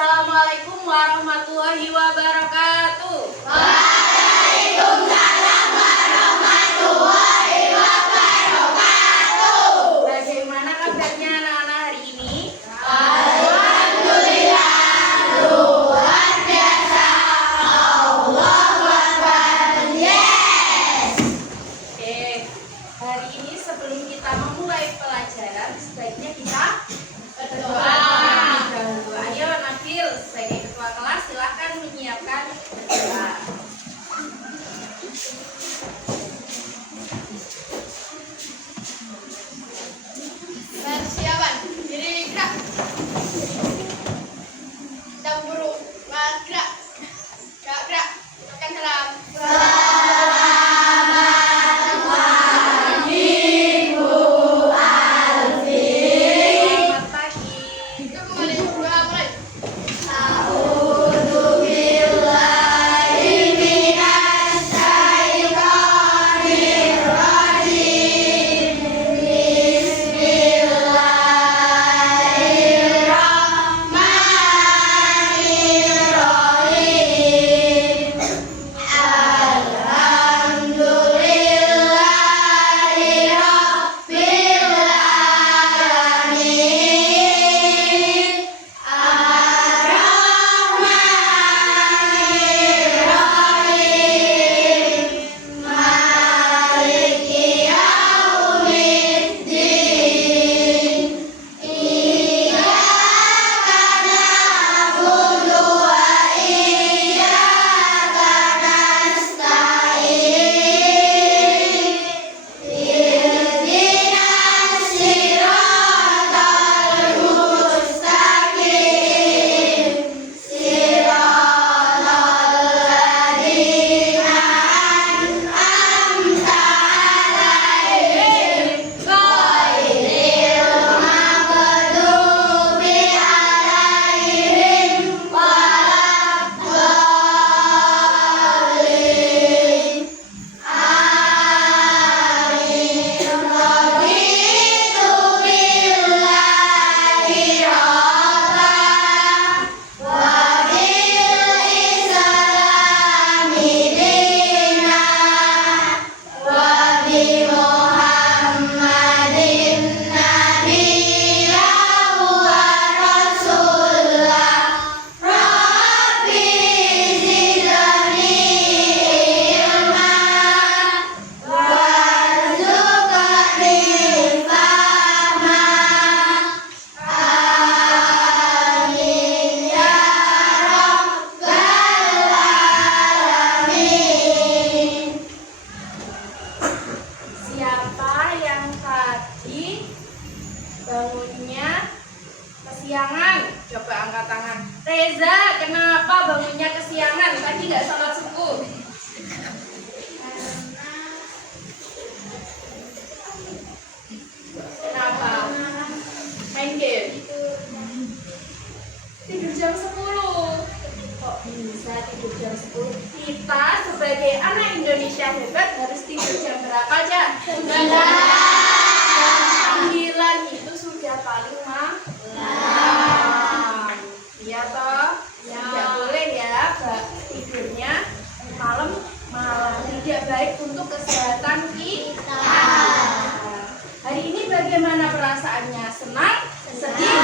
Assalamualaikum warahmatullahi wabarakatuh. Waalaikumsalam warahmatullahi wabarakatuh. Bagaimana kabarnya anak-anak hari ini? Alhamdulillah, luar biasa. Allahu Akbar. Yes. Oke, hari ini sebelum kita memulai pelajaran, sebaiknya kita berdoa. Ayo Nabil, sebagai ketua kelas silakan menyiapkan berdoa. Persiapan, diri gerak. Kita buru, gerak. Gerak. Makan salam. Selamat pagi. Itu mulai. Siapa yang tadi bangunnya kesiangan? Coba angkat tangan. Reza, kenapa bangunnya kesiangan? Tadi nggak sholat subuh. Kenapa? Main game? Tidur jam 10. Kok bisa tidur jam 10? Kita sebagai anak Indonesia hebat harus tidur jam berapa aja? Jam 9 itu sudah paling malam. Iya toh? Tidak boleh ya tidurnya malam, malah tidak baik untuk kesehatan kita. Hari ini bagaimana perasaannya? Senang? Sedih?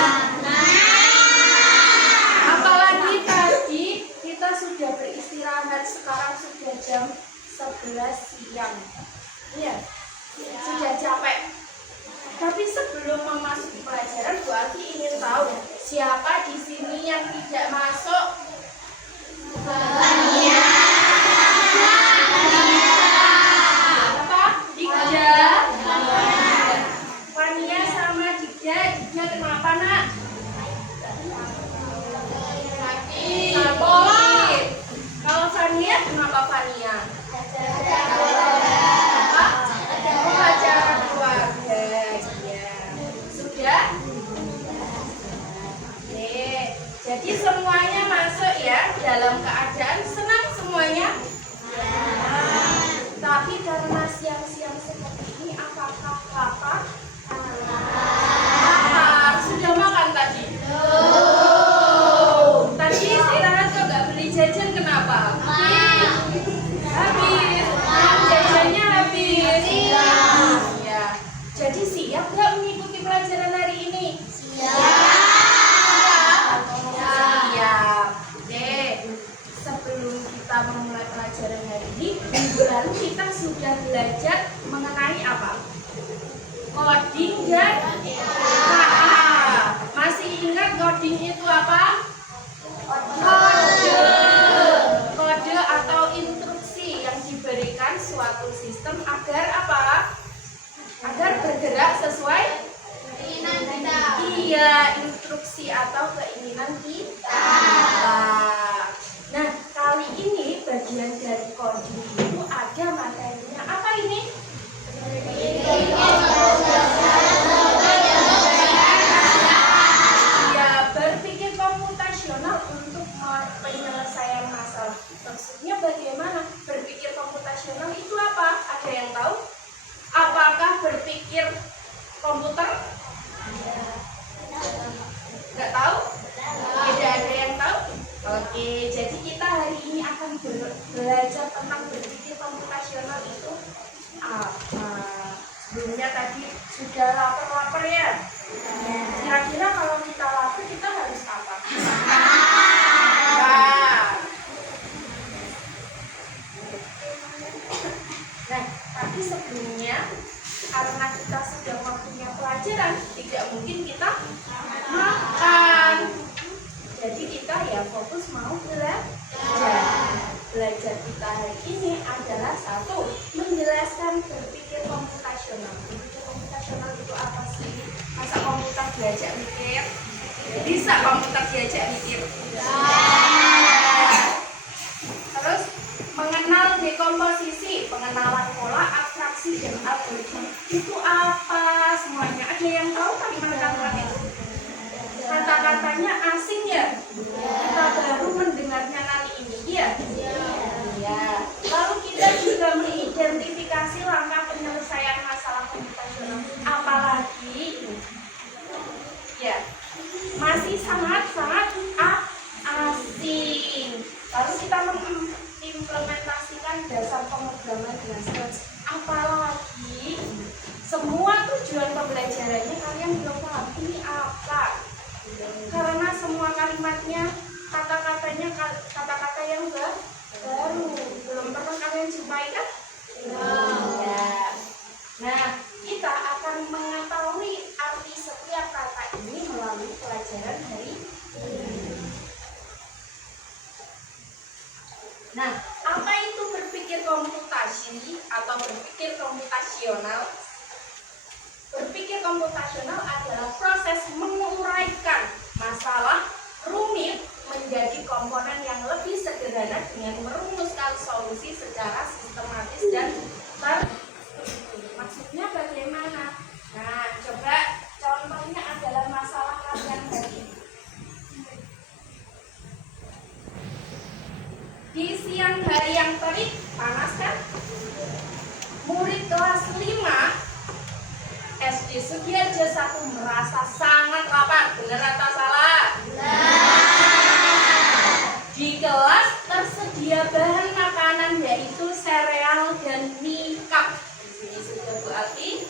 Apalagi tadi kita sudah beristirahat, sekarang sudah jam 11 siang. Iya, sudah capek. Tapi sebelum memasuki pelajaran, Bu Alfi ingin tahu siapa di sini yang tidak masuk? Apa? Dikja. Fania sama Dikja. Dikja kenapa nak? Sakit. Kalau Fania kenapa Fania? Apa? Oh, acara keluarga. Iya. Sudah? Oke. Jadi semuanya masuk ya dalam keadaan senang semuanya. Tapi karena siang-siang seperti ini, apakah lapar? Lapar. Sudah makan tadi? ini itu apa? Kode. Kode atau instruksi yang diberikan suatu sistem agar apa? Agar bergerak sesuai Keinginan kita. iya, instruksi atau keinginan kita. Nah, kali ini bagian dari coding itu ada materinya. Apa ini? Ya, berpikir komputasional untuk penyelesaian masalah. Maksudnya bagaimana? Berpikir komputasional itu apa? Ada yang tahu? Apakah berpikir komputer? Nggak tahu? Tidak ada yang tahu? Oke, jadi kita hari ini akan belajar tentang berpikir komputasional itu apa. Sebelumnya tadi sudah lapar-lapar ya? Kira-kira kalau kita lapar kita harus apa? Nah, tapi sebelumnya karena kita sudah waktunya pelajaran, tidak mungkin kita makan. Jadi kita ya fokus mau belajar. Belajar kita hari ini adalah satu, menjelaskan berpikir komputasional. Berpikir komputasional itu apa sih? Masa komputer diajak mikir? Bisa komputer diajak mikir? Terus mengenal dekomposisi, pengenalan pola, abstraksi, dan algoritma. Itu apa semuanya? Ada yang tahu kalimat-kalimat itu? Kata-katanya asing ya? Kita baru mendengarnya kali ini, ya? Ya. Lalu kita juga mengidentifikasi langkah penyelesaian masalah komputasional. Apalagi, ya, masih sangat-sangat asing. Lalu kita mengimplementasikan dasar pemrograman dengan scratch. Apalagi, semua tujuan pembelajarannya kalian belum paham. Ini apa? Karena semua kalimatnya, kata-katanya kata-kata yang baru, belum pernah kalian jumpai kan? Ya. Nah, kita akan mengetahui arti setiap kata ini melalui pelajaran hari ini. Nah, apa itu berpikir komputasi atau berpikir komputasional? Berpikir komputasional adalah proses menguraikan masalah rumit menjadi komponen yang lebih sederhana dengan merumuskan solusi secara sistematis dan terstruktur. Maksudnya bagaimana? Nah, coba contohnya adalah masalah kalian tadi. Di siang hari yang terik, panas kan? Murid kelas 5 SD Sugiharjo 1 merasa sangat lapar. Benar atau salah? Di kelas tersedia bahan makanan yaitu sereal dan mie cup. Di sini sudah Bu Alfi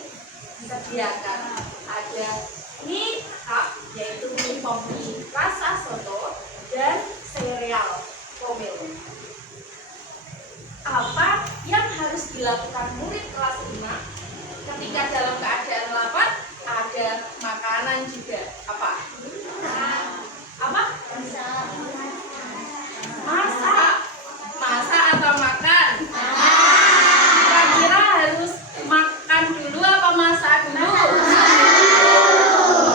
disediakan. Ada mie cup yaitu mie kopi rasa soto dan sereal komil. Apa yang harus dilakukan murid kelas 5 ketika dalam keadaan lapar? Ada makanan juga. Apa? Apa? Masak. Masak atau makan? Kira-kira harus makan dulu apa masak dulu?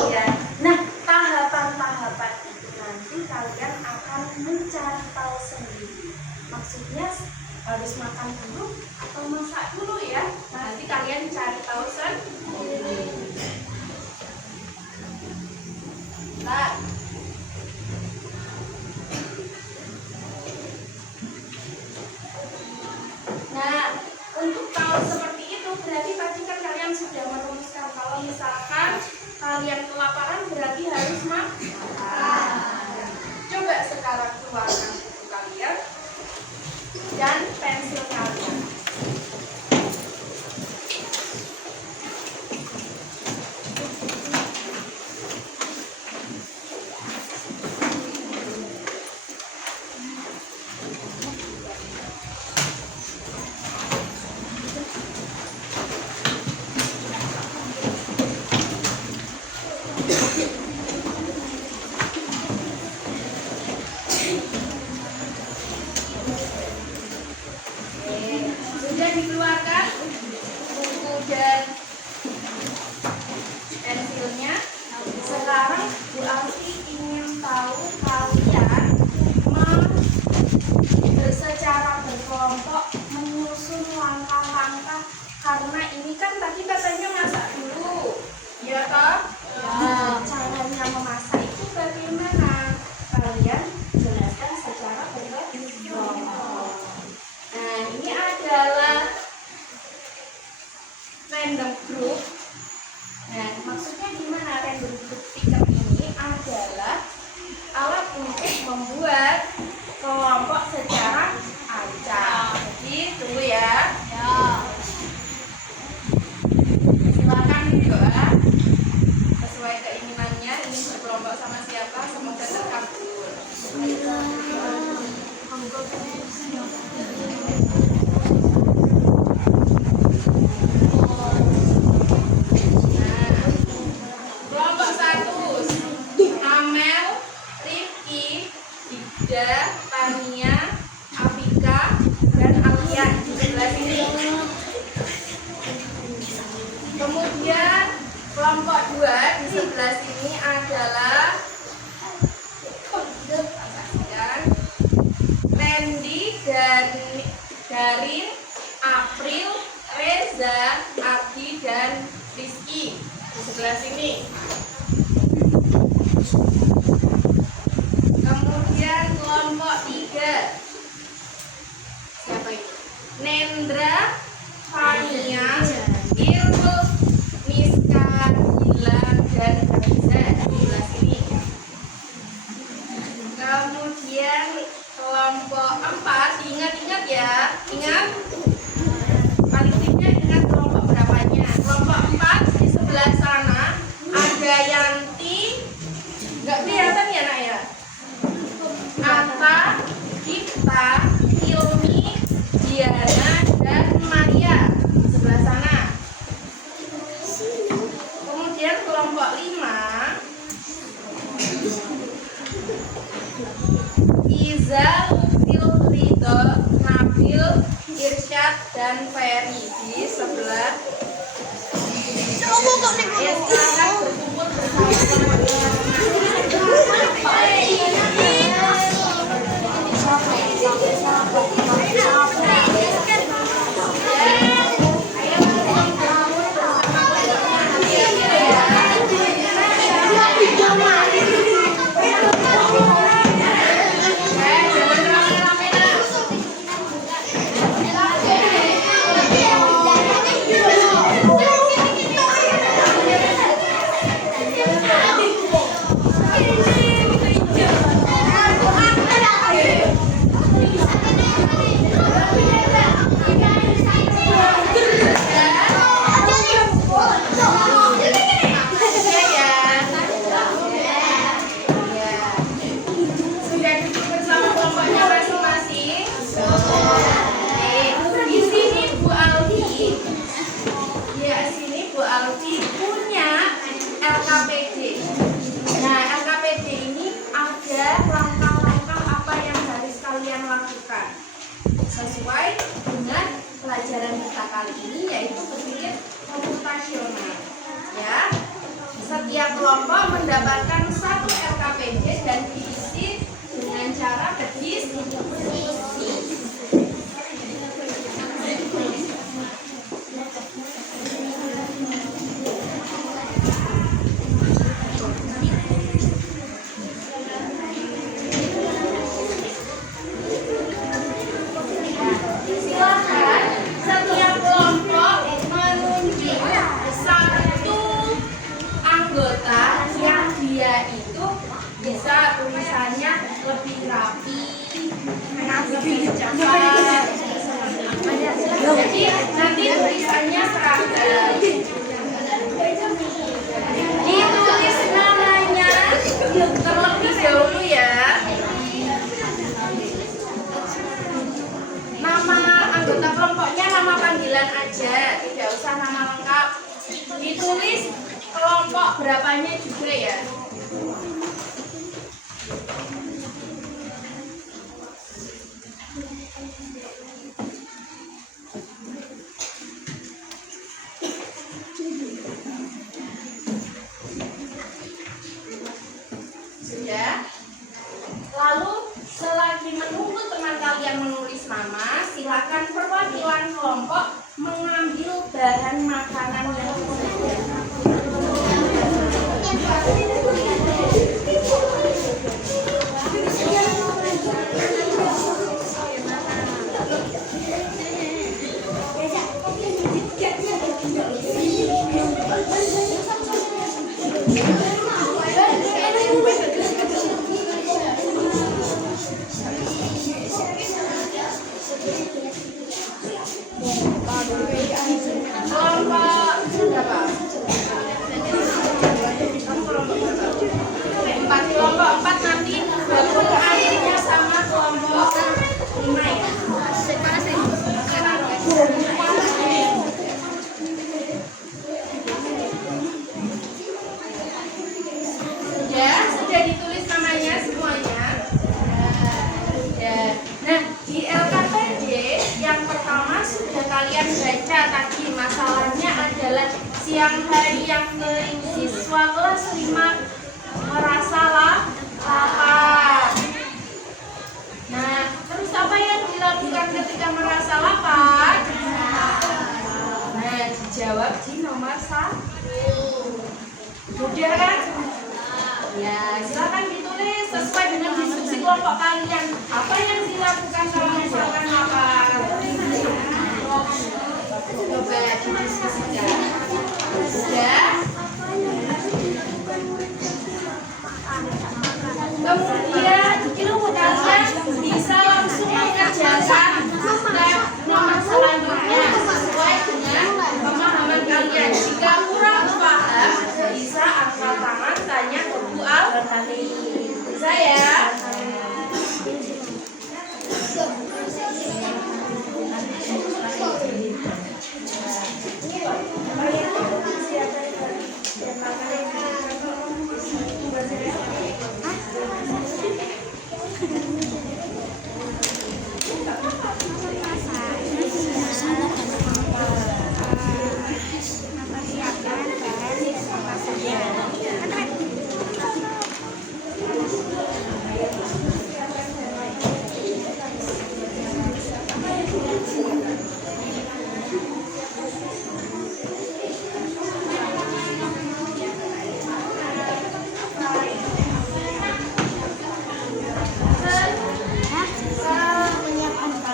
Iya. Nah, tahapan-tahapan itu nanti kalian akan mencari tahu sendiri. Maksudnya harus makan dulu atau masak dulu ya? Nanti kalian cari tahu sendiri. Nah, untuk tahu seperti itu berarti tadi kan kalian sudah merumuskan kalau misalkan kalian kelaparan berarti harus makan. Coba sekarang keluarkan buku kalian dan pensil kalian. Dinda, Tania, Afika, dan Alfian di sebelah sini. Kemudian kelompok 2 di sebelah sini adalah Randy, Darin, April, Reza, Abi, dan Rizky di sebelah sini. Kemudian kelompok 3 siapa itu? Nendra, Fania, Irul, Miska, Gilang, dan Hadiza di sebelah sini. Kemudian kelompok 4 ingat-ingat ya, ingat paling tidak ingat kelompok berapanya. Kelompok 4 di sebelah sana ada Yanti, nggak kelihatan ya nak ya? Atta, Gita, Ilmi, Diana, dan Maria di sebelah sana. Kemudian kelompok 5 Iza, Lufil, Ridho, Nabil, Irsyad, dan Ferry di sebelah. Ya, sekarang berkumpul sesuai dengan pelajaran kita kali ini, yaitu berpikir komputasional. Ya, setiap kelompok mendapatkan satu LKPD dan diisi dengan cara berdiskusi. Bisa tulisannya lebih rapi, lebih cepat. Jadi nanti tulisannya seragam. Ditulis namanya terlebih dahulu ya. Nama anggota kelompoknya nama panggilan aja, tidak usah nama lengkap. Ditulis kelompok berapanya juga ya. Sudah. Lalu selagi menunggu teman kalian menulis nama, silakan perwakilan kelompok mengambil bahan makanan yang kelompok berapa? yang kering. Siswa kelas 5 merasa lapar. Nah, terus apa yang dilakukan ketika merasa lapar? Nah, dijawab di nomor 1. Mudah kan? Ya, silakan ditulis sesuai dengan diskusi kelompok kalian. Apa yang dilakukan kalau misalkan lapar? Coba didiskusikan. Sudah? Kemudian kalian bisa langsung mengerjakan step nomor selanjutnya sesuai dengan pemahaman kalian. Jika kurang paham, bisa angkat tangan tanya ke Bu Al. Bisa ya?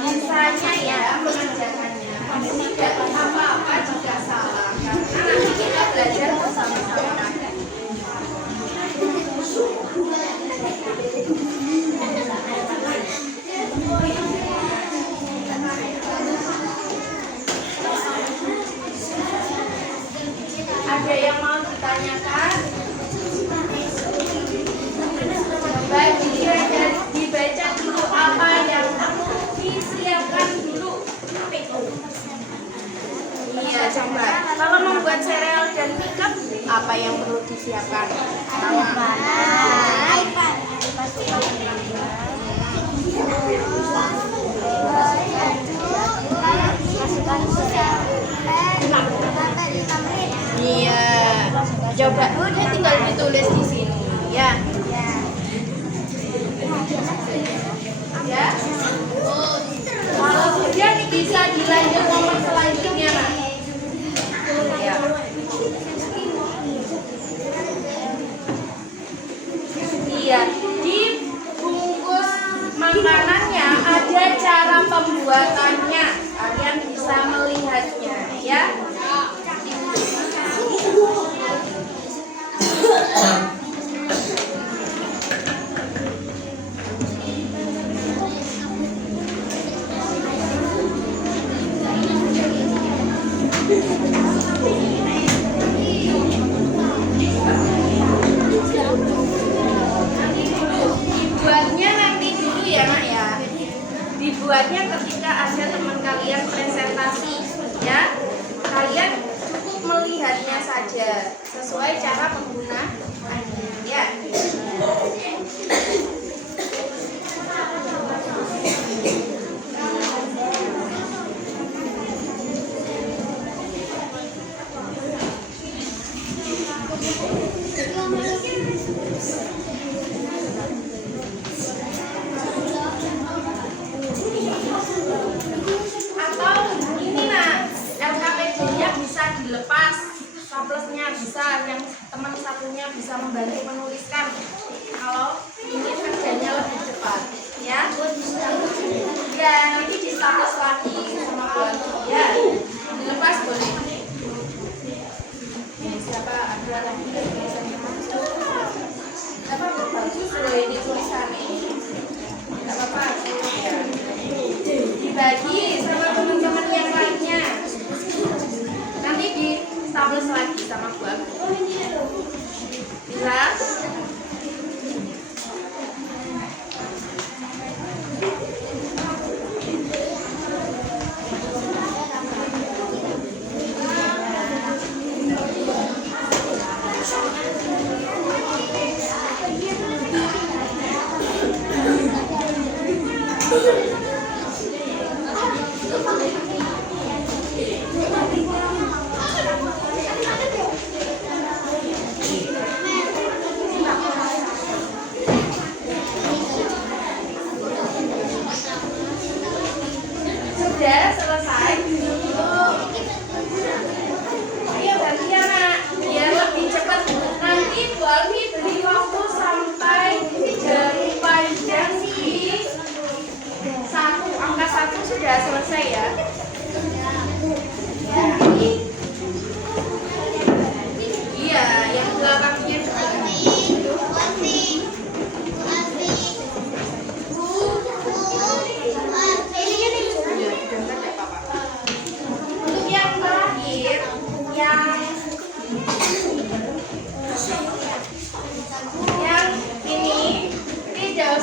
Bisanya ya mengerjakannya. Tidak apa-apa jika salah, karena nanti kita belajar bersama-sama. Ada yang mau ditanyakan? Dibaca dulu apa yang perlu disiapkan dulu. Iya, coba. Kalau membuat sereal dan makeup, apa yang perlu disiapkan? Iya. Coba udah tinggal ditulis di sini, ya. Ya. Kalau kemudian bisa dilanjut nomor selanjutnya, Nak. Ya. Iya, di bungkus makanannya ada cara pembuatannya. Kalian bisa melihatnya, ya. Dibuatnya nanti dulu ya, Nak ya. Dibuatnya ketika ada teman kalian presentasi, ya. Kalian cukup melihatnya saja sesuai cara penggunaannya, ya. Atau ini, Nak, LKPD-nya bisa dilepas, sablesnya bisa, yang teman satunya bisa membantu menuliskan. Kalau ini kerjanya lebih cepat, ya. Ya, nanti distaples lagi sama aku, ya. Dilepas boleh. Siapa ada lagi tulisannya? Apa bagus loh ini tulisannya. Tidak apa-apa, ya. Dibagi sama teman-teman yang lainnya. Nanti di staples lagi sama Bu aku. Bisa?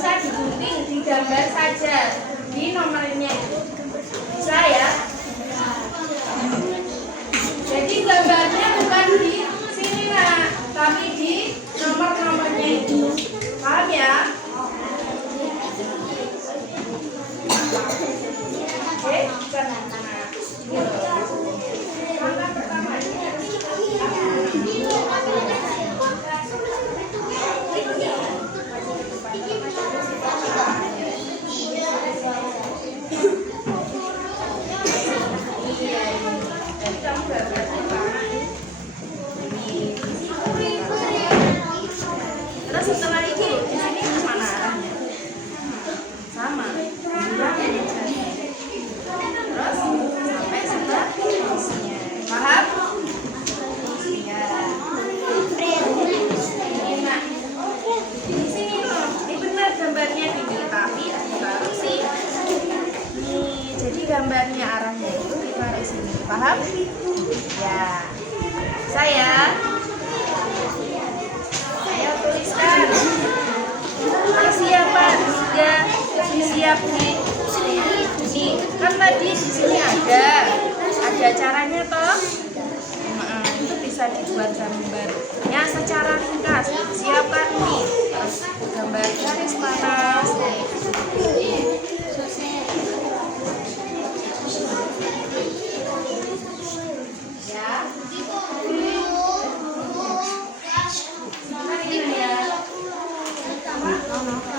usah digunting, digambar saja di nomornya itu. Bisa ya? Jadi gambarnya bukan di sini nak, tapi di nomor-nomornya itu. Paham ya? Oke, langkah pertama. Terus setelah itu di sini kemana arahnya? Sama. Terus sampai setelah isinya. Paham? Ya. Nah, di sini loh. Ini benar gambarnya ini, tapi baru sih. Nih, jadi gambarnya arahnya itu ditaruh sini. Paham? Ya. Saya tuliskan persiapan sudah siap nih. Nih kan tadi di sini ada caranya toh. Itu bisa dibuat gambarnya secara ringkas. Siapkan nih gambar garis panas.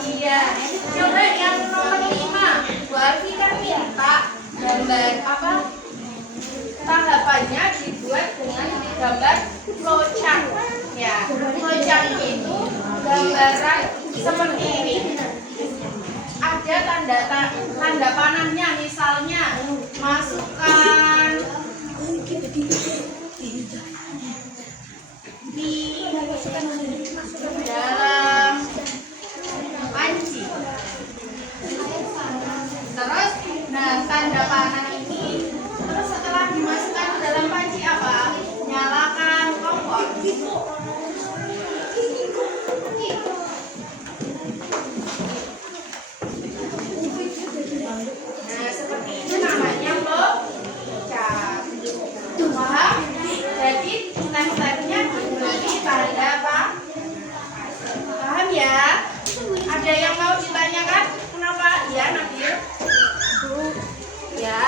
Iya, coba yang nomor 5. Bu Alfi kan minta gambar apa? Tahapannya dibuat dengan gambar flowchart. Ya, flowchart itu gambaran seperti ini. Ada tanda panahnya, misalnya masukkan dalam panci. Terus, nah tanda panah ini, terus setelah dimasukkan ke dalam panci apa? Nyalakan kompor. Nah seperti itu namanya flowchart. Paham? Jadi step-stepnya diberi tanda apa? Paham ya? Ada yang mau ditanyakan? Kenapa? Ya, Nabil. Ya.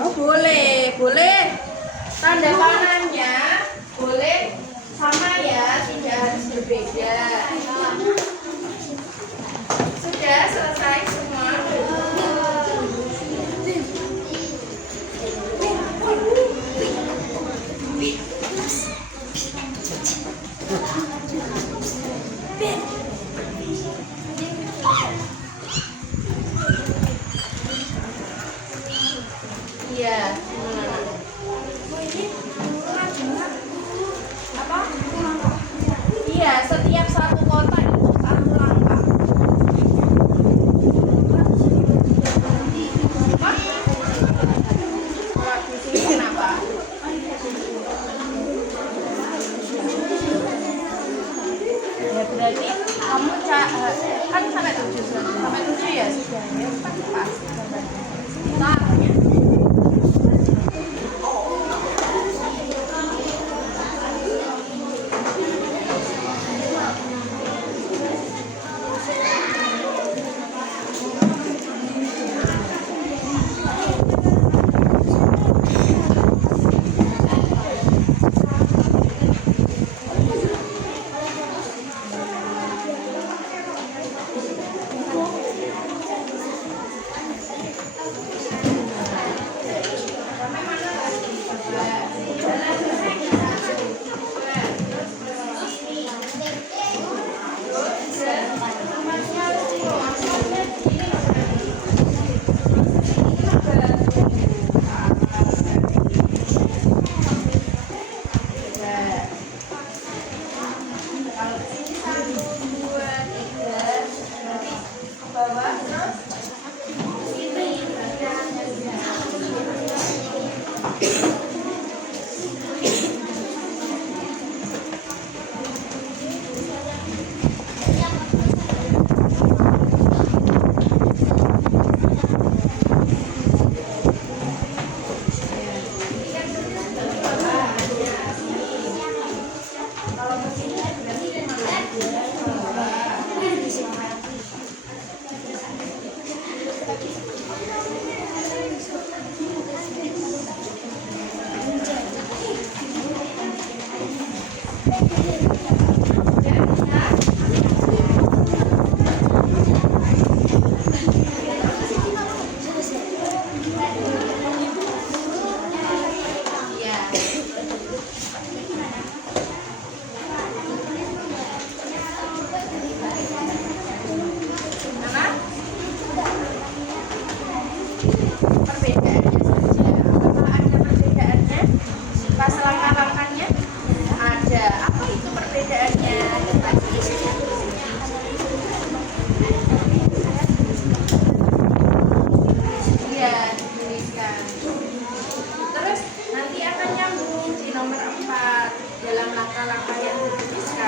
Oh, boleh. Tanda panahnya boleh sama ya, tidak harus berbeda. Sudah selesai semua? Iya. Apa? Iya, setiap satu kota itu satu langkah. Di sini kenapa? Ya berarti kamu kan sampai 7 ya sudah ya pas. Nah,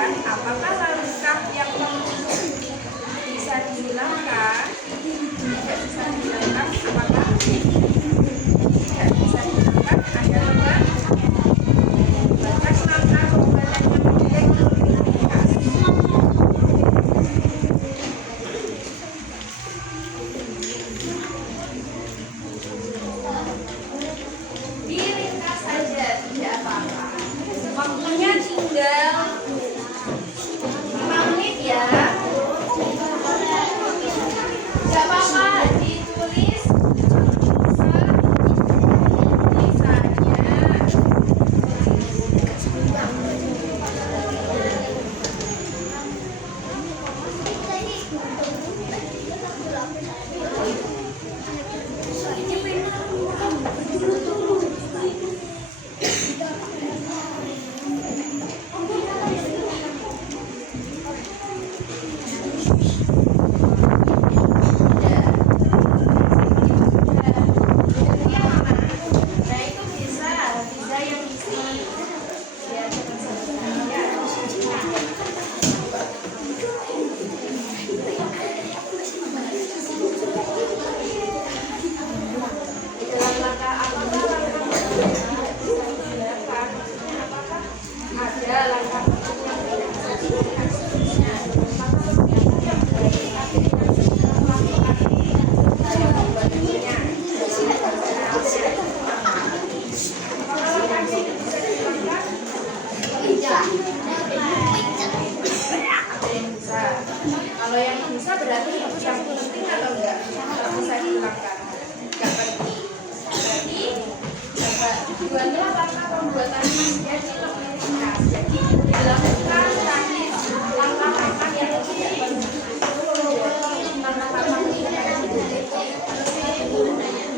dilangkan? Apakah langkah yang bisa dihilangkan? Tidak bisa dihilangkan. Apakah tidak bisa dihilangkan? Ada tebak? Batas langkah pembuatannya menjadi lebih ringkas. Diringkas saja, tidak apa-apa. Waktunya tinggal 5 menit ya. Tidak apa-apa, ditulis kalau yang bisa berarti yang penting atau enggak? Kalau bisa dihilangkan enggak penting. Berarti buatlah langkah pembuatannya menjadi lebih ringkas. Jadi dilakukan tadi langkah-langkah yang tidak penting.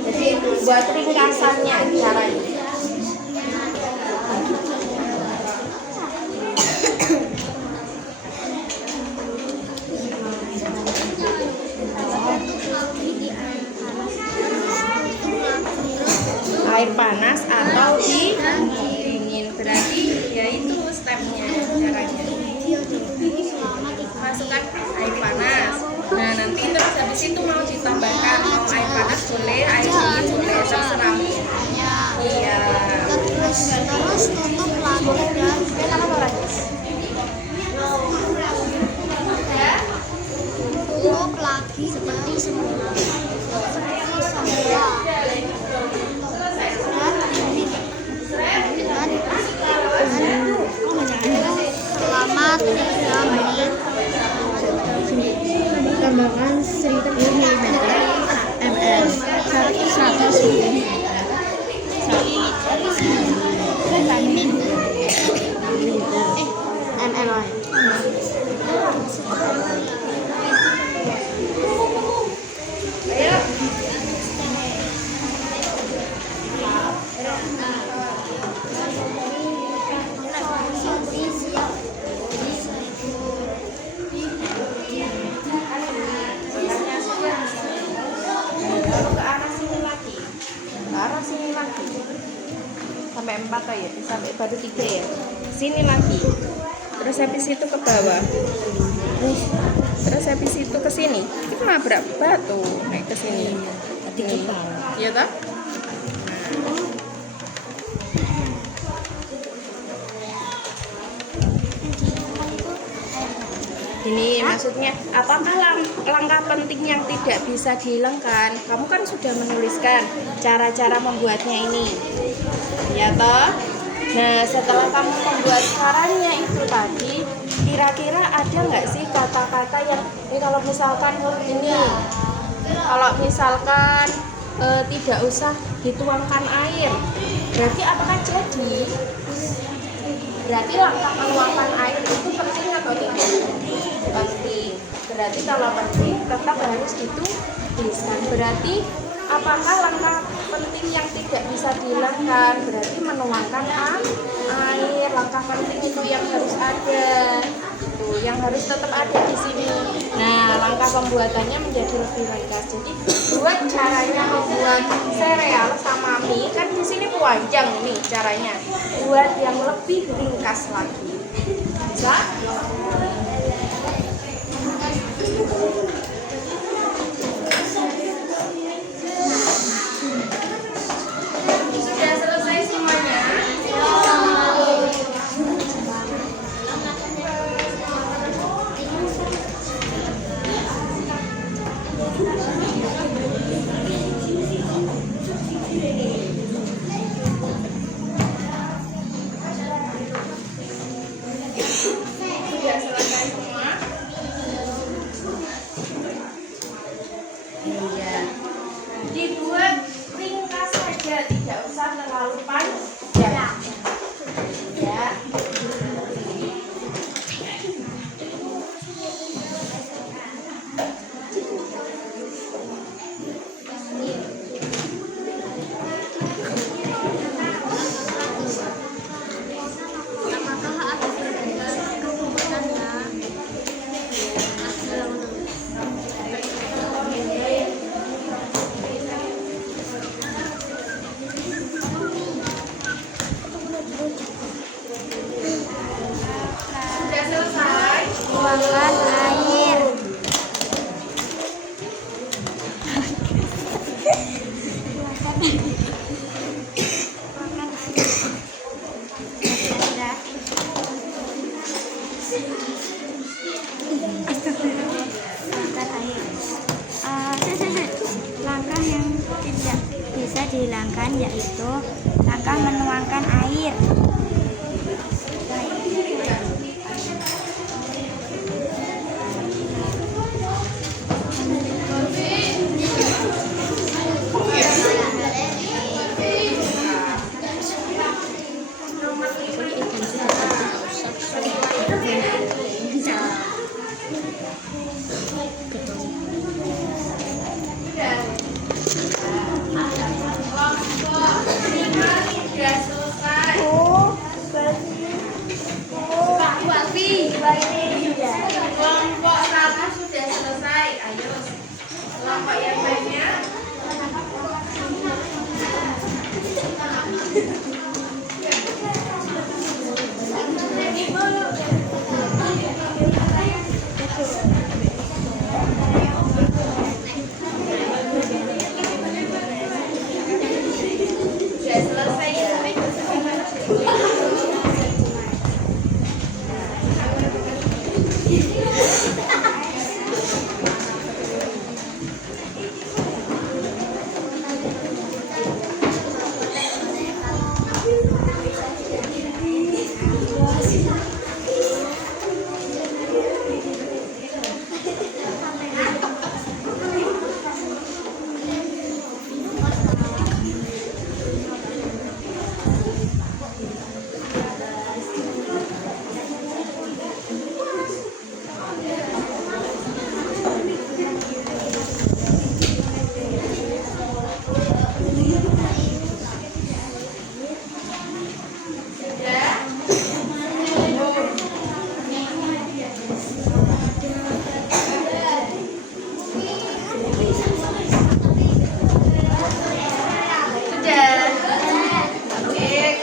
Jadi buat ringkasannya caranya. Air panas atau dingin, berarti ya itu stepnya, caranya. Masukkan air panas. Nah nanti terus habis itu mau ditambahkan, mau air panas boleh, air dingin boleh, terserah. Iya. Terus tutup lagi dan tutup lagi seperti semula. Selama 3 menit. Tambahkan 1000 ml 100 ml. Sampai 4 ya, sampai baru 3 ya. Sini lagi. Terus habis itu ke bawah. Terus habis itu ke sini. Itu nabrak batu naik ke sini. Iya toh? Ini maksudnya apakah langkah penting yang tidak bisa dihilangkan? Kamu kan sudah menuliskan cara-cara membuatnya ini, ya toh? Nah setelah kamu membuat caranya itu tadi, kira-kira ada nggak sih kata-kata yang kalau misalkan ini, kalau misalkan tidak usah dituangkan air, berarti apakah jadi? Berarti langkah menuangkan air itu penting atau tidak? Penting. Berarti kalau penting tetap harus dituliskan. Berarti apakah langkah penting yang tidak bisa dihilangkan? Berarti menuangkan air. Langkah penting itu yang harus ada. Itu yang harus tetap ada di sini. Nah, langkah pembuatannya menjadi lebih ringkas. Jadi buat caranya membuat sereal sama mie kan di sini panjang nih caranya. Buat yang lebih ringkas lagi. Bisa? Sudah selesai semua? Iya. Dibuat ringkas saja, tidak usah terlalu panjang. Ya. Apakah ada perbedaan kebutuhannya? Sudah selesai? Tuangkan air. Langkah yang tidak bisa dihilangkan yaitu langkah menuangkan air. Sudah selesai. Kelompok satu sudah selesai. Ayo, kelompok yang lainnya. Sudah selesai ya.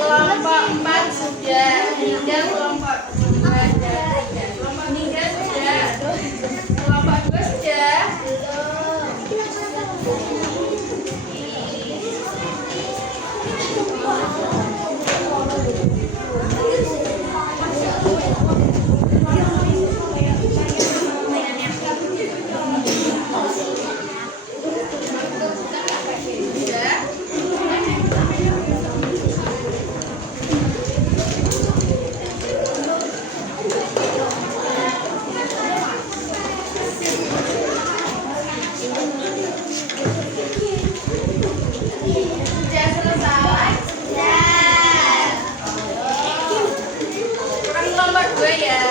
Kelompok 4 sudah, tinggal kelompok 2 dan 3. Kelompok 3 sudah, kelompok 2 sudah. Sudah selesai? Kan kelompok 2 ya.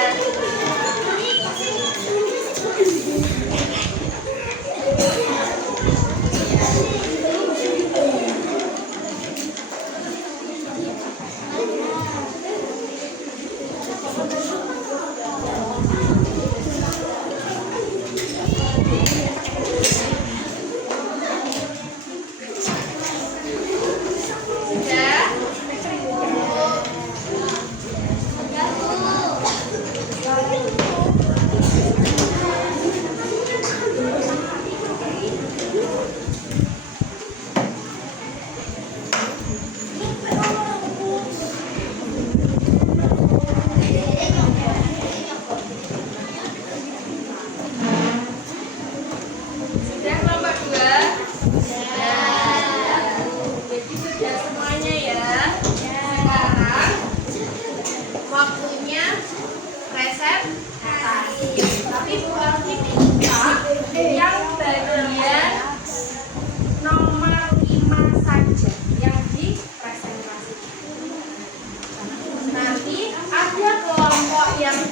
Sudah?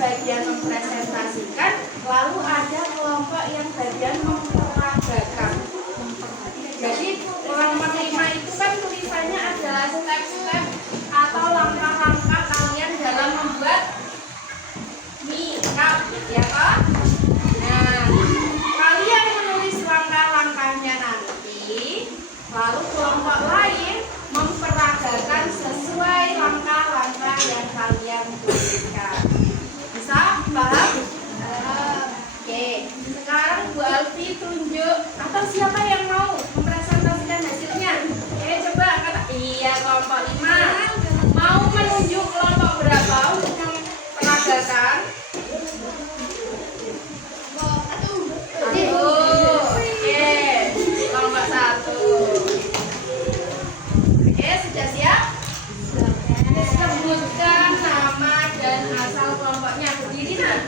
bagian mempresentasikan, lalu ada kelompok yang bagian memperagakan. Jadi kelompok 5 itu kan tulisannya adalah step-step atau langkah-langkah kalian dalam membuat mikap, ya kan? Nah, kalian menulis langkah-langkahnya nanti, lalu kelompok lain memperagakan sesuai langkah-langkah yang kalian tuliskan. Bisa paham? Oke, sekarang Bu Alfi tunjuk, atau siapa yang mau mempresentasikan hasilnya? Coba kata, iya kelompok 5. Mau menunjuk kelompok berapa untuk memperagakan? Satu. Oke, kelompok 1. Oke, sudah siap? Sebutkan nama dan asal kelompoknya. Berdiri, nah.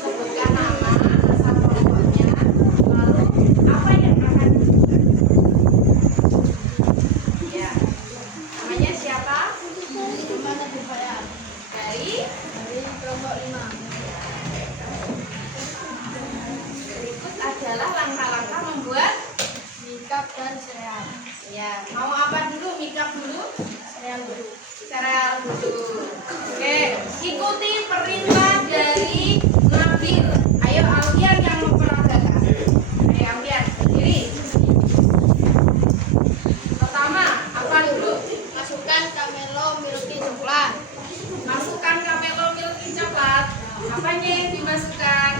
Sebutkan nama, asal kelompoknya. Lalu apa yang akan ya, namanya siapa? Dari kelompok 5. Berikut adalah langkah-langkah membuat mikap dan sereal. Ya, mau apa dulu? Mikap dulu? Sereal dulu. Sereal dulu. Oke, ikuti perintah dari Nabil. Ayo Alfian yang memperagakan. Ayo Alfian, berdiri. Pertama, apa dulu? Masukkan Camelo Milky coklat. Masukkan Camelo Milky coklat. Apanya yang dimasukkan?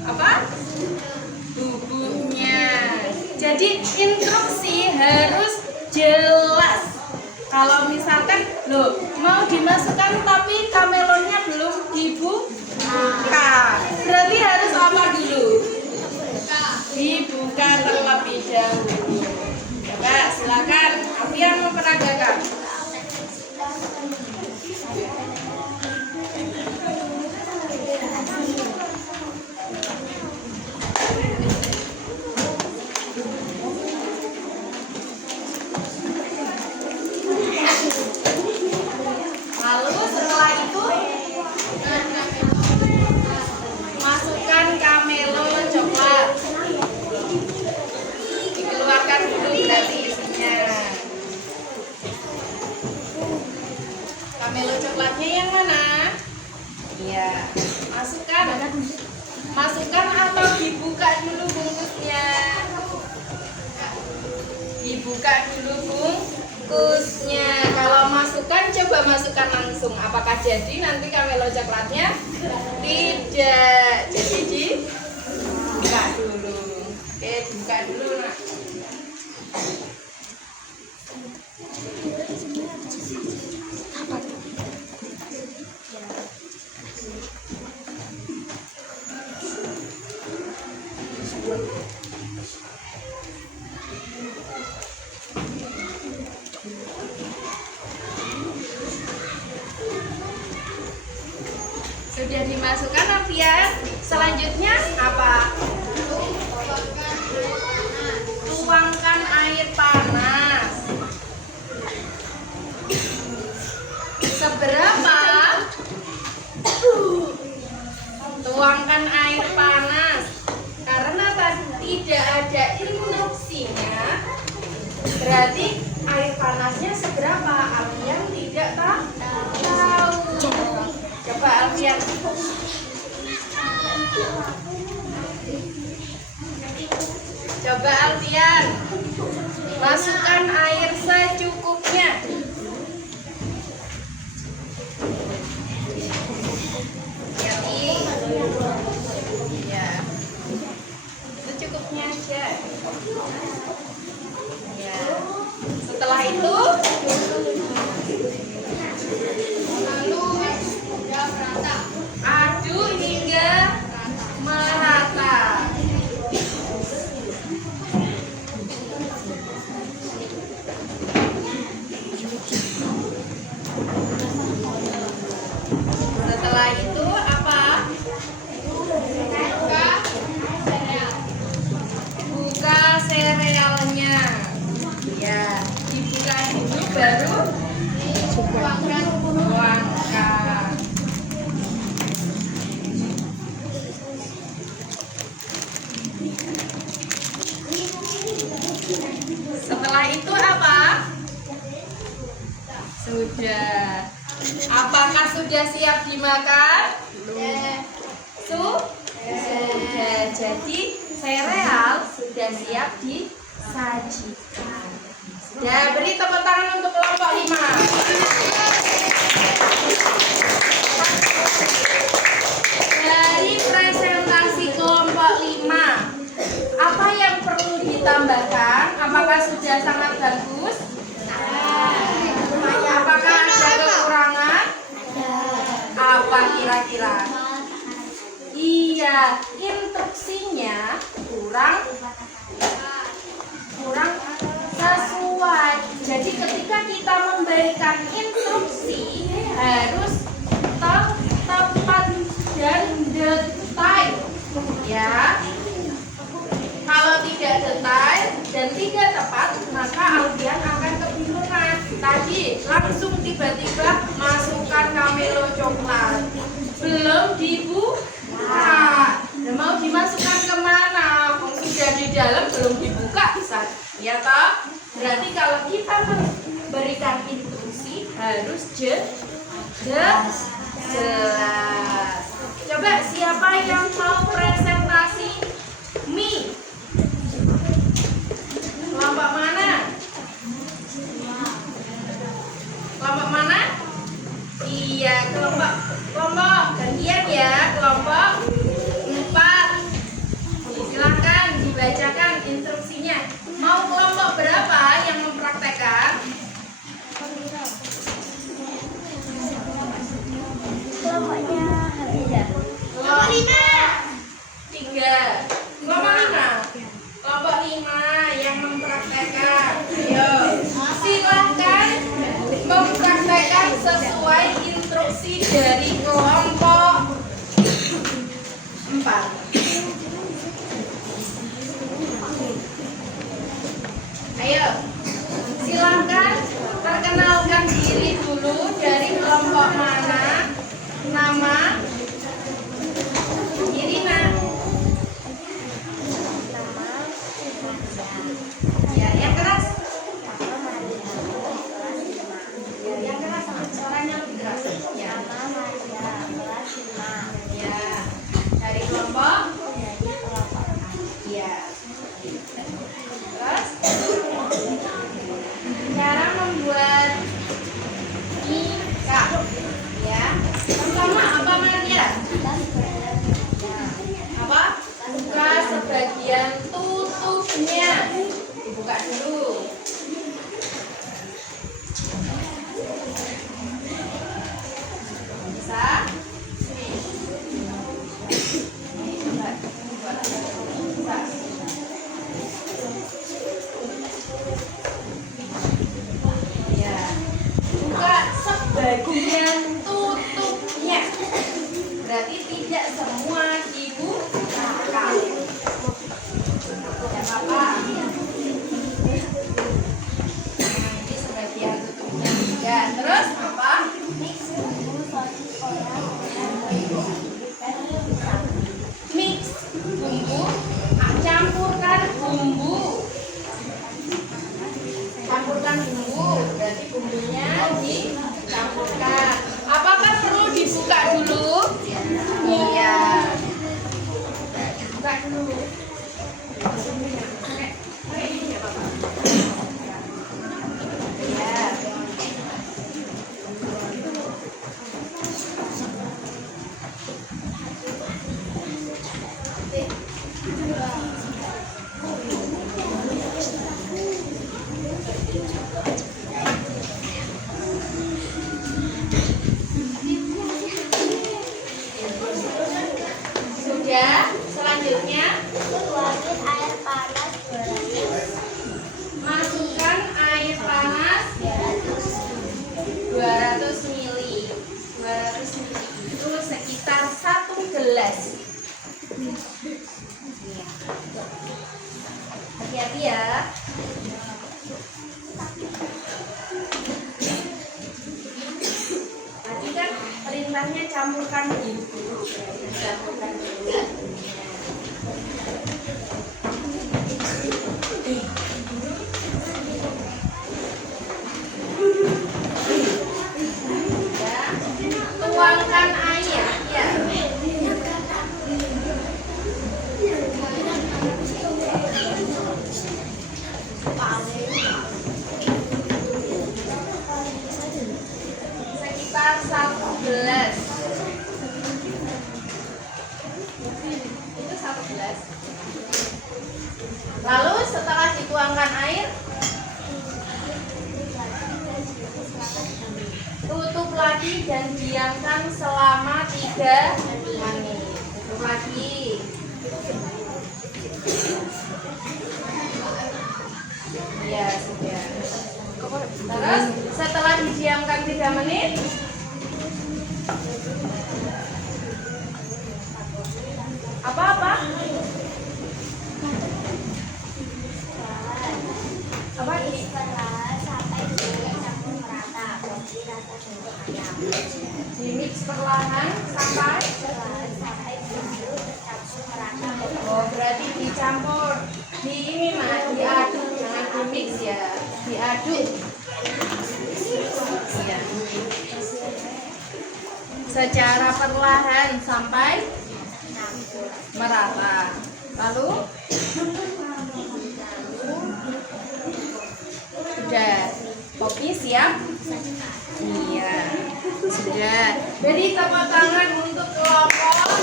Apa? Tubuhnya. Jadi instruksi harus jelas. Kalau misalkan loh mau dimasukkan tapi kamelonnya belum dibuka, berarti harus apa dulu? Dibuka terlebih dahulu. Coba silakan Alfian memperagakan. Lalu setelah itu masukkan Camelo coklat. Dikeluarkan dulu berarti isinya. Camelo coklatnya yang mana? Iya, masukkan. Masukkan atau dibuka dulu bungkusnya. Dibuka dulu bungkusnya. Kalau masukkan, coba masukkan langsung. Apakah jadi nanti Camelo coklatnya? Tidak. Jadi dibuka dulu. Oke, dibuka dulu, nak. Sudah dimasukkan Alfian. Selanjutnya apa? Tuangkan air panas. Seberapa? Tuangkan air panas. Karena tadi tidak ada instruksinya, berarti air panasnya seberapa? Alfian tidak tahu. Coba Alfian. Coba Alfian. Masukkan air secukupnya. Ya. Secukupnya aja. Ya. Setelah itu aduk hingga merata. Setelah itu apa? baru tuangkan. Setelah itu apa? Sudah. Apakah sudah siap dimakan? Sudah. Jadi sereal sudah siap disajikan. Sudah, beri tepuk tangan untuk kelompok 5. Dari presentasi kelompok 5, apa yang perlu ditambahkan? Apakah sudah sangat bagus? Apakah ada kekurangan? Apa kira-kira? Iya, instruksinya kurang sesuai. Jadi ketika kita memberikan instruksi harus tepat dan detail, ya. Kalau tidak detail dan tidak tepat, maka Alfian akan kebingungan. Tadi langsung tiba-tiba masukkan Camelo coklat, belum dibuka. Nah, mau dimasukkan kemana? Sudah di dalam belum dibuka, bisa, ya toh? Berarti kalau kita memberikan instruksi harus jelas. Coba siapa yang mau presentasi mie? Kelompok mana? Kelompok mana? Iya, kelompok gantian ya, kelompok 4. Silahkan dibacakan instruksinya. Mau kelompok berapa yang mempraktekkan? Kelompoknya Hamidah. Kelompok 5. 3. Kelompok mana? Kelompok 5 yang mempraktekkan. Ayo, silahkan mempraktekkan sesuai instruksi dari kelompok 4. Ayo, silahkan perkenalkan diri dulu, dari kelompok mana, nama, Irina. Ya, yang keras. Ya, yang keras, suaranya lebih keras. Ya. Ya, dari kelompok. Ya. Terus cara membuat ikat, ya. Pertama apa, Maria? Apa? Buka sebagian tutupnya. Dibuka dulu. Bisa? Bisa. Ya. Buka sebagian tutupnya. Berarti tidak semua dibuka. Tidak apa-apa. Ini sebagian tutupnya. Ya, terus apa? Mix bumbu. Campurkan bumbu. Campurkan bumbu. Berarti bumbunya dicampurkan. Apakah perlu dibuka dulu? Iya. Buka dulu. Oke, ini ya Bapak. Iya. Sudah, selanjutnya Tuangin air panas 200. masukkan air panas 200 ml. 200 ml itu sekitar 1 gelas. Hati-hati ya. masukkan ibu. Ya, tuangkan air. Ya. Sekitar 1 gelas. Itu 1 gelas. Lalu setelah dituangkan air, tutup lagi dan diamkan selama 3 menit. Tutup lagi. Ya, sudah. Terus setelah didiamkan 3 menit, apa-apa? Apa ini? Sampai campur merata, beri rasa bumbu ayam. Dimix perlahan sampai. Sampai bumbu tercampur merata. Oh, berarti dicampur. Di ini mah diaduk, jangan dimix ya. Diaduk. Ya. Secara perlahan sampai merata. Lalu sudah. Kopi siap? Iya. Sudah. Beri tepuk tangan untuk kelompok.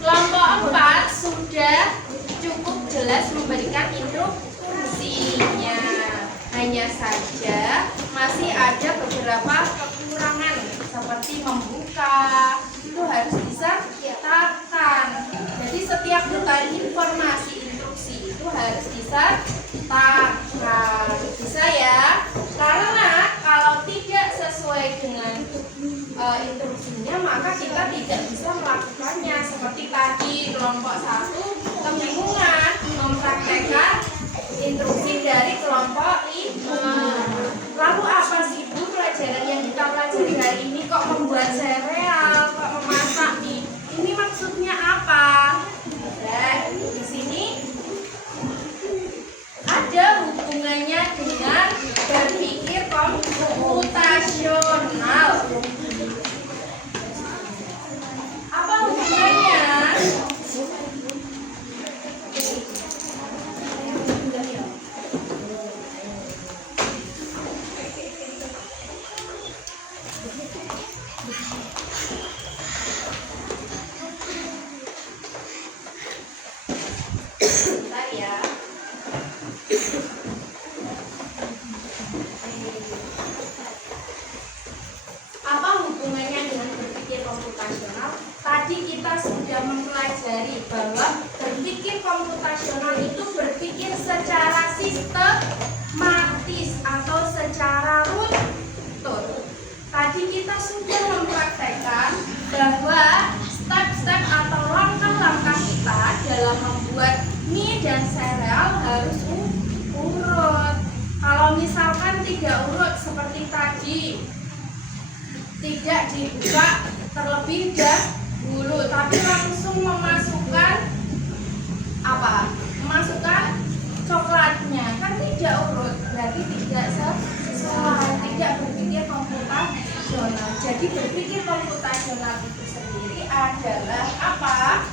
Kelompok 4 sudah cukup jelas memberikan instruksinya. Hanya saja masih ada beberapa kekurangan seperti membuka, itu harus bisa ditekan. Jadi setiap detail informasi instruksi itu harus bisa ditekan. Bisa ya? Karena kalau tidak sesuai dengan instruksinya, maka kita tidak bisa melakukannya. Seperti tadi kelompok 1 kebingungan mempraktekkan instruksi dari kelompok 5. Lalu apa sih Bu pelajaran yang kita pelajari hari ini? Kok membuat sereal, kok memasak nih? Ini maksudnya apa? Nah, di sini ada hubungannya dengan berpikir komputasional. Apa hubungannya? Bentar ya. Apa hubungannya dengan berpikir komputasional? Tadi kita sudah mempelajari bahwa berpikir komputasional itu berpikir secara sistematis atau secara runtut. Tadi kita sudah mempraktekkan bahwa step-step atau langkah-langkah kita dalam membuat mie dan sereal harus urut. Kalau misalkan tidak urut seperti tadi, tidak dibuka terlebih dahulu, tapi langsung memasukkan apa? Memasukkan coklatnya, kan tidak urut, berarti tidak sesuai, tidak berpikir komputasional. Jadi berpikir komputasional itu sendiri adalah apa?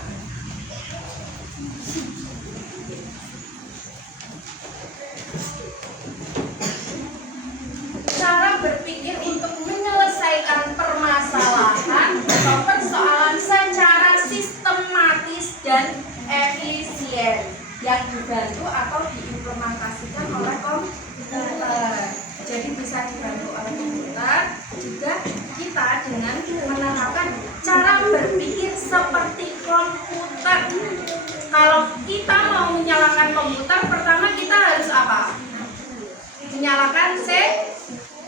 Cara berpikir untuk menyelesaikan permasalahan atau persoalan secara sistematis dan efisien yang dibantu atau diimplementasikan oleh komputer. Jadi bisa dibantu oleh komputer, juga kita dengan menerapkan cara berpikir seperti komputer. Kalau kita mau menyalakan komputer, pertama kita harus apa? Menyalakan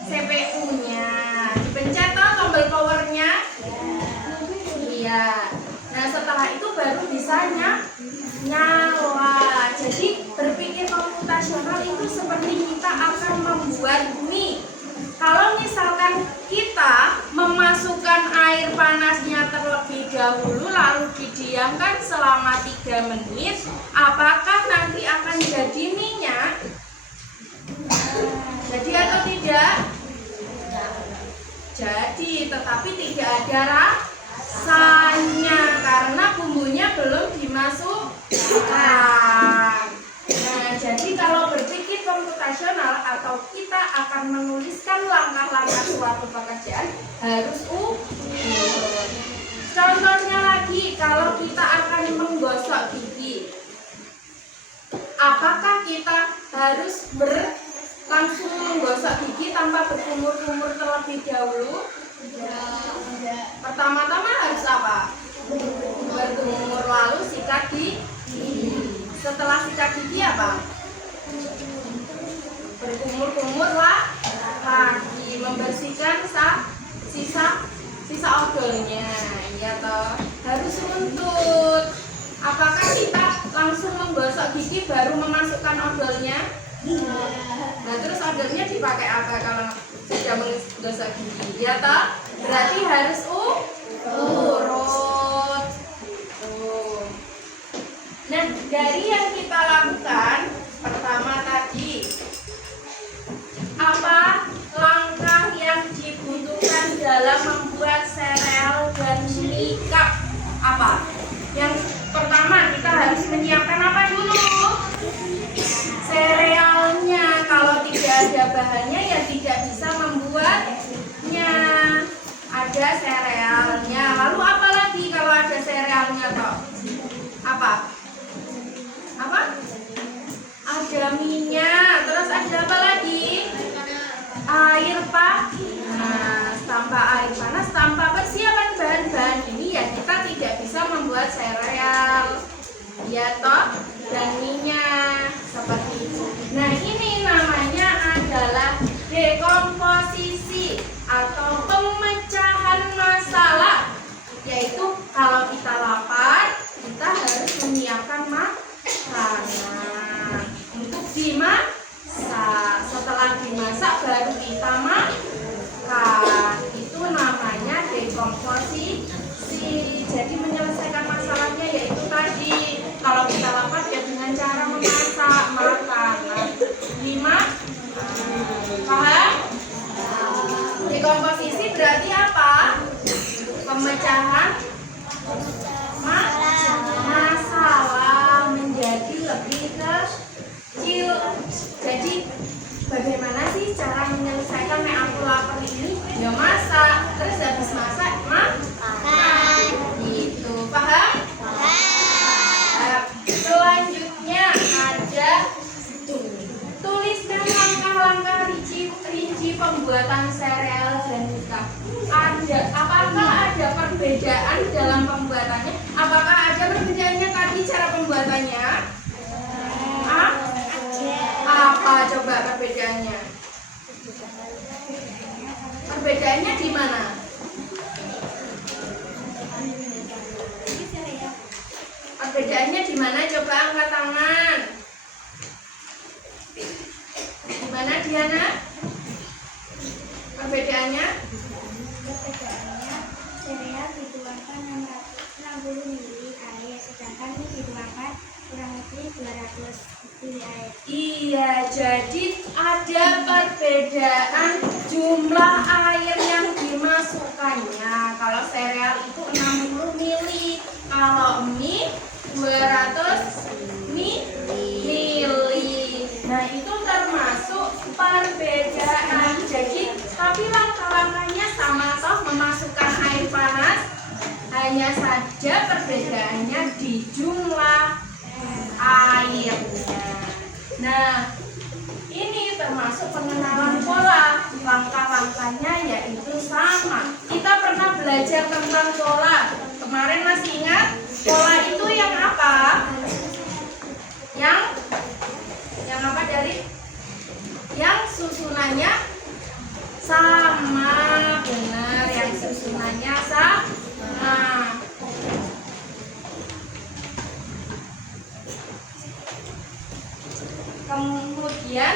CPU-nya, dipencet tombol powernya. Iya. Nah setelah itu baru bisa nyala. Jadi berpikir komputasional itu seperti kita kita akan membuat mie. Kalau misalkan kita memasukkan air panasnya terlebih dahulu lalu didiamkan selama 3 menit, apakah nanti akan jadi minyak? Jadi atau tidak? Jadi, tetapi tidak ada rasanya karena bumbunya belum dimasukkan. Nah, jadi kalau berpikir komputasional atau kita akan menuliskan langkah-langkah suatu pekerjaan harus Contohnya lagi, kalau kita akan menggosok gigi, apakah kita harus langsung menggosok gigi tanpa berkumur-kumur terlebih dahulu? Pertama-tama harus apa? Berkumur lalu sikat gigi. Setelah sikat gigi apa? Berkumur-kumur lagi, membersihkan sisa odolnya, iya toh. Harus runtut. Apakah kita langsung menggosok gigi baru memasukkan odolnya? Nah, terus odolnya dipakai apa kalau sudah menggosok gigi? Iya toh. Berarti harus urut. Nah, dari yang kita lakukan pertama tadi, apa langkah yang dibutuhkan dalam membuat sereal dan mie cup? Apa? Yang pertama kita harus menyiapkan apa dulu? Serealnya. Kalau tidak ada bahannya ya tidak bisa membuatnya. Ada serealnya. Lalu apa lagi kalau ada serealnya toh? Apa? Ada minyak, terus ada apa lagi? Air panas. Tanpa air panas, tanpa persiapan bahan-bahan ini ya kita tidak bisa membuat sereal, ya toh, dan minyak seperti itu. Nah, ini namanya adalah dekomposisi atau pemecahan masalah, yaitu kalau kita lapar kita harus menyiapkan makanan untuk dimasak. Setelah dimasak baru kita makan. Itu namanya dekomposisi. Jadi menyelesaikan masalahnya yaitu tadi, kalau kita lapar ya dengan cara memasak makanan paham? Dekomposisi berarti apa? Pemecahan masalah menjadi lebih kecil. Jadi bagaimana sih cara menyelesaikan aku lapar ini? Ya masak, terus habis masak makan. Gitu, paham? Selanjutnya ada tuliskan langkah-langkah rinci pembuatan sereal dan cup. Apakah ada perbedaan dalam pembuatannya? Apakah ada perbedaannya tadi cara pembuatannya? Apa coba perbedaannya? Perbedaannya di mana? Perbedaannya di mana? Coba angkat tangan. Di mana, Diana? Perbedaannya? Sereal dituangkan 60 ml air, sedangkan mie dituangkan kurang lebih 200 ml air. Iya, jadi ada perbedaan jumlah air yang dimasukkannya. Kalau sereal itu 60 ml, kalau mie 200 ml. Nah, itu termasuk perbedaan. Jadi, tapi langkah-langkahnya sama toh, memasukkan air panas. Hanya saja perbedaannya di jumlah airnya. Nah, ini termasuk pengenalan pola. Langkah-langkahnya yaitu sama. Kita pernah belajar tentang pola. Kemarin masih ingat? Pola itu yang apa? Yang apa dari? Yang susunannya sama. Benar, yang susunannya sama. Kemudian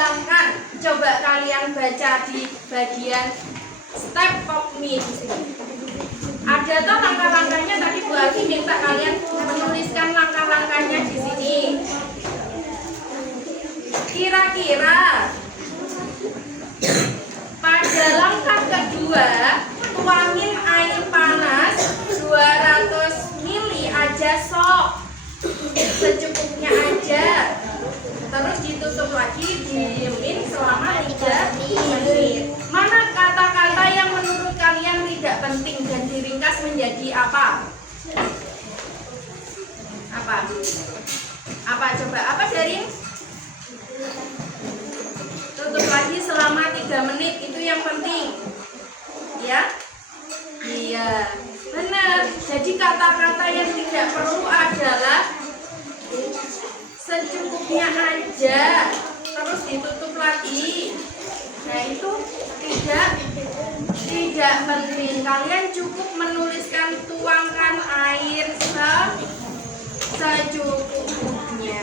silahkan coba kalian baca di bagian step of me di sini. Ada toh langkah-langkahnya, tadi Bu Aki minta kalian menuliskan langkah-langkahnya di sini. Kira-kira pada langkah kedua, tuangin air panas 200 ml aja sok, secukupnya aja. Terus ditutup lagi, diemin selama 3 menit. Mana kata-kata yang menurut kalian tidak penting dan diringkas menjadi apa? Apa? Apa coba? Apa Daring? Tutup lagi selama 3 menit, itu yang penting. Ya? Iya, benar. Jadi kata-kata yang tidak perlu adalah secukupnya aja, terus ditutup lagi. Nah itu tidak penting. Kalian cukup menuliskan tuangkan air secukupnya.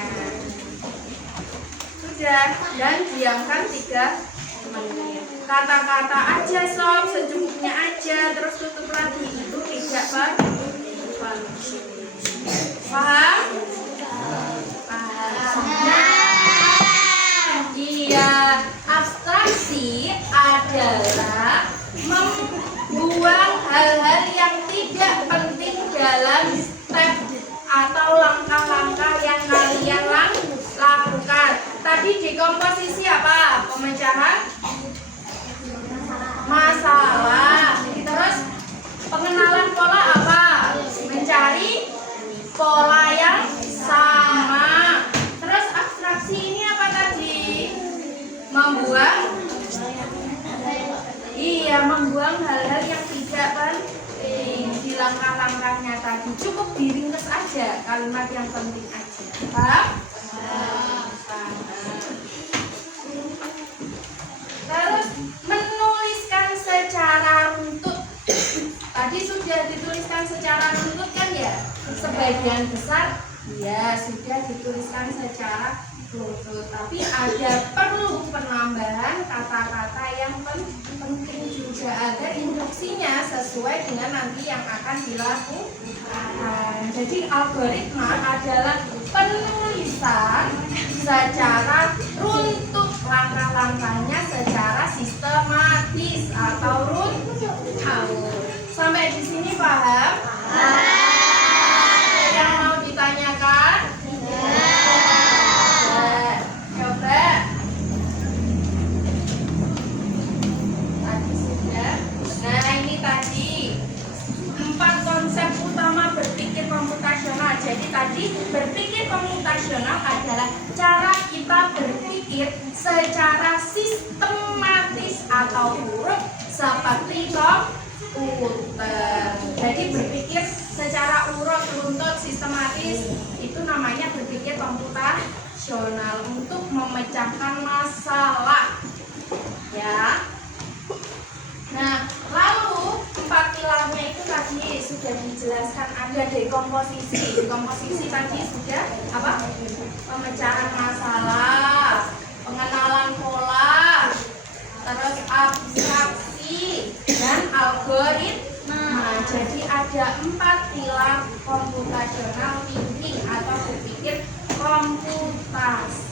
Sudah, dan diamkan 3 menit. Kata-kata aja sob, secukupnya aja, terus tutup lagi. Itu tidak penting. Paham? Iya, abstraksi adalah membuang hal-hal yang tidak penting dalam step atau langkah-langkah yang kalian lakukan. Tadi di komposisi apa? Pemecahan masalah. Terus pengenalan pola apa? Mencari pola yang sama. Terus abstraksi ini apa tadi? Membuang hal-hal yang tidak penting di langkah-langkahnya tadi. Cukup diringkas aja, kalimat yang penting aja. Paham? Terus menuliskan secara runtut. Tadi sudah dituliskan secara runtut kan ya? Sebagian besar ya sudah dituliskan secara runtut, tapi ada perlu penambahan kata-kata yang penting juga agar instruksinya sesuai dengan nanti yang akan dilakukan. Jadi algoritma adalah penulisan secara runtut, langkah-langkahnya secara sistematis atau runtut. Sampai di sini paham? Yang mau ditanyakan? Coba. Tadi sudah. Nah ini tadi 4 konsep utama berpikir komputasional. Jadi tadi berpikir komputasional adalah cara kita berpikir secara sistematis atau urut seperti komputer. Jadi berpikir secara urut, runtut, sistematis itu namanya berpikir komputasional untuk memecahkan masalah. Ya. Nah, lalu 4 pilarnya itu tadi sudah dijelaskan, ada dekomposisi. Dekomposisi tadi sudah apa? Pemecahan masalah, pengenalan pola, terus abstraksi dan algoritma. Jadi ada 4 pilar komputasional thinking atau berpikir komputasi.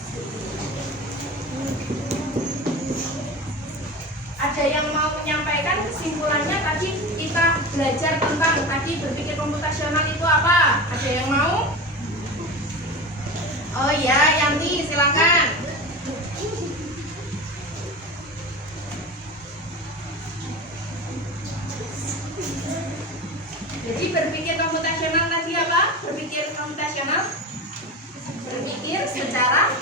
Ada yang mau menyampaikan kesimpulannya? Tadi kita belajar tentang tadi berpikir komputasional itu apa? Ada yang mau? Oh ya, Yanti silakan. Jadi berpikir komputasional tadi apa? Berpikir komputasional berpikir secara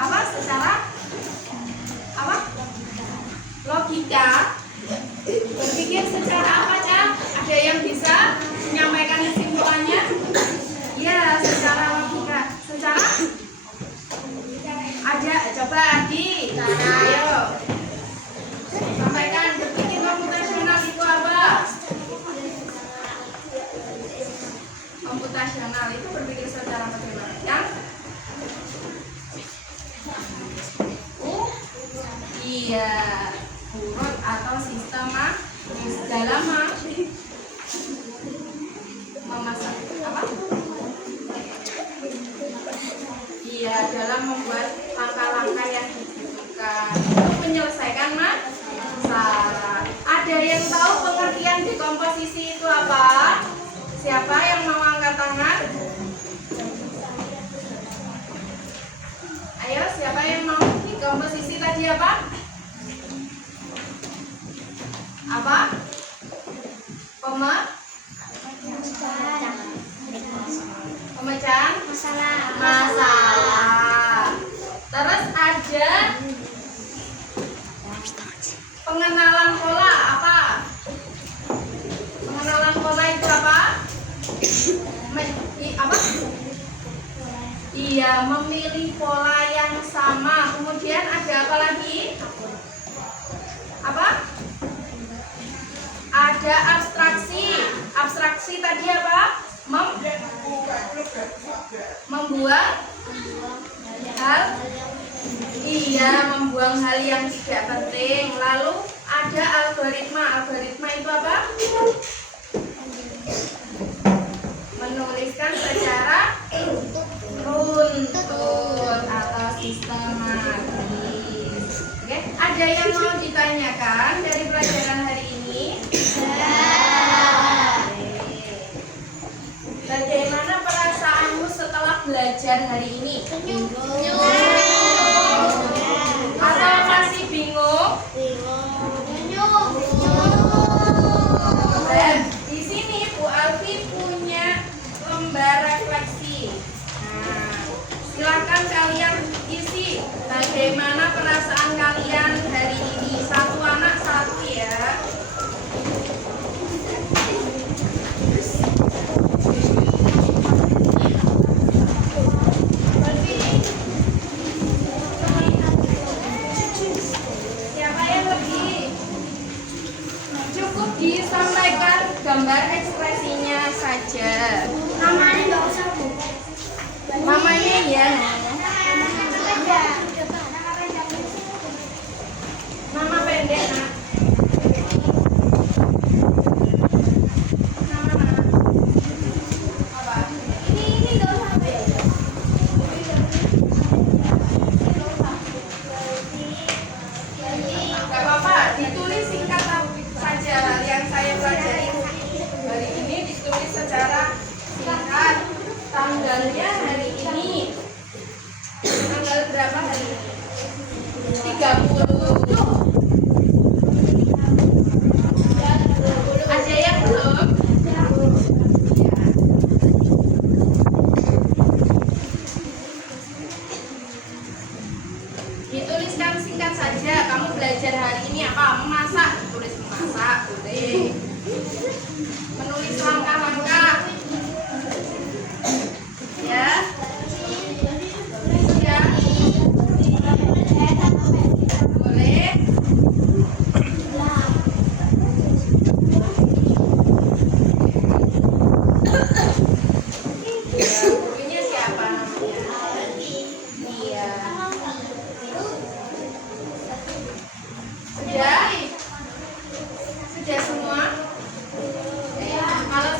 apa? Secara apa? Logika. Berpikir secara apa, Cak? Ada yang bisa menyampaikan kesimpulannya? Ya, secara logika. Secara ada. Coba Adi. Ayo. Sampaikan berpikir komputasional itu apa? Komputasional itu berpikir secara bagaimana? Yang Iya, urut atau dalam memasak apa? Iya, dalam membuat langkah-langkah yang dibutuhkan untuk menyelesaikan masalah. Ada yang tahu pengertian dekomposisi itu apa? Siapa yang mau angkat tangan? Ayo, siapa yang mau? Dekomposisi tadi apa? Apa? Pemecahan masalah. Terus ada pengenalan pola. Apa? Pengenalan pola itu apa? Apa? Iya, memilih pola yang sama. Kemudian ada apa lagi? Apa? Ada abstraksi. Abstraksi tadi apa? Membuang hal. Iya, membuang hal yang tidak penting. Lalu ada algoritma. Algoritma itu apa? Menuliskan secara runtun atau sistematis. Oke, ada yang mau ditanyakan dari pelajaran hari ini? Bagaimana perasaanmu setelah belajar hari ini? Atau masih bingung? Dan di sini Bu Alfi punya lembar refleksi. Nah, silakan kalian isi bagaimana perasaan kalian hari ini. Satu anak satu ya. Siapa yang lebih? Cukup disampaikan gambar ekspresinya saja. Namanya nggak usah Bu. Mamanya ya. Nama pendek nak. Nama nak. Apa? Ini nggak usah Bu. Gak apa-apa, ditulis singkat saja yang saya pelajari hari ini, ditulis secara singkat. Tanggalnya hari ini. Tanggal berapa hari ini? 30. Ada yang belum? Ya. Dituliskan singkat saja. Kamu belajar hari ini apa? Memasak. Tulis memasak, boleh. Menulis langkah-langkah. Ya. Ya. Boleh. Gurunya siapa namanya? Iya. Sudah? Sudah semua? Kalau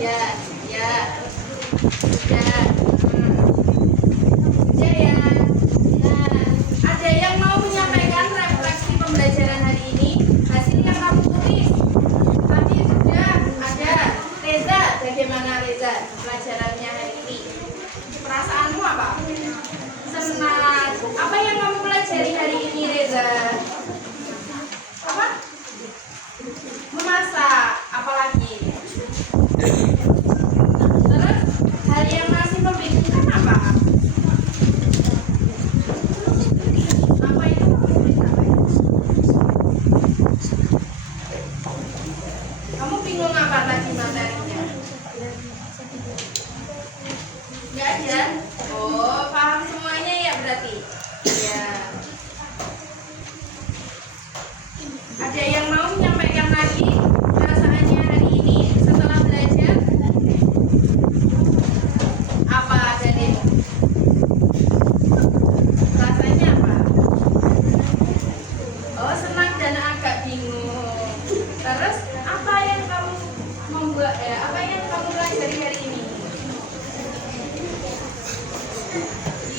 Ya, ya. Sudah. Sudah ya. Nah, ada yang mau menyampaikan refleksi pembelajaran hari ini? Hasil yang kamu tulis. Tadi sudah ada. Reza, bagaimana Reza pelajarannya hari ini? Perasaanmu apa? Senang. Apa yang kamu pelajari hari ini, Reza? Apa? Memasak. Apalagi? Terus hal yang masih membingungkan apa? Apa itu? Kamu bingung apa tadi materinya? Nggak ada? Oh, paham semuanya ya berarti? Ya. Ada yang mau menyampaikan lagi perasaannya hari ini setelah belajar? Apa tadi? Rasanya apa? Oh, senang dan agak bingung. Terus apa yang kamu membuat? Apa yang kamu pelajari hari ini?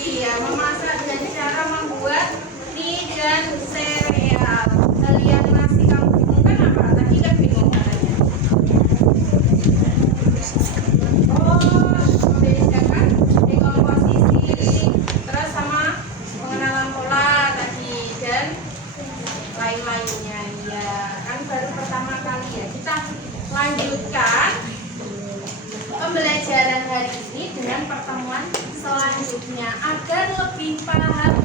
Iya, memasak dan cara membuat mie dan sereal. Hal yang masih kamu bingungkan apa? Tadi kan bingung katanya. Oh, membedakan dekomposisi, terus sama pengenalan pola tadi dan lain-lainnya. Ya, kan baru pertama kali ya. Kita lanjutkan pembelajaran hari ini dengan pertemuan selanjutnya agar lebih paham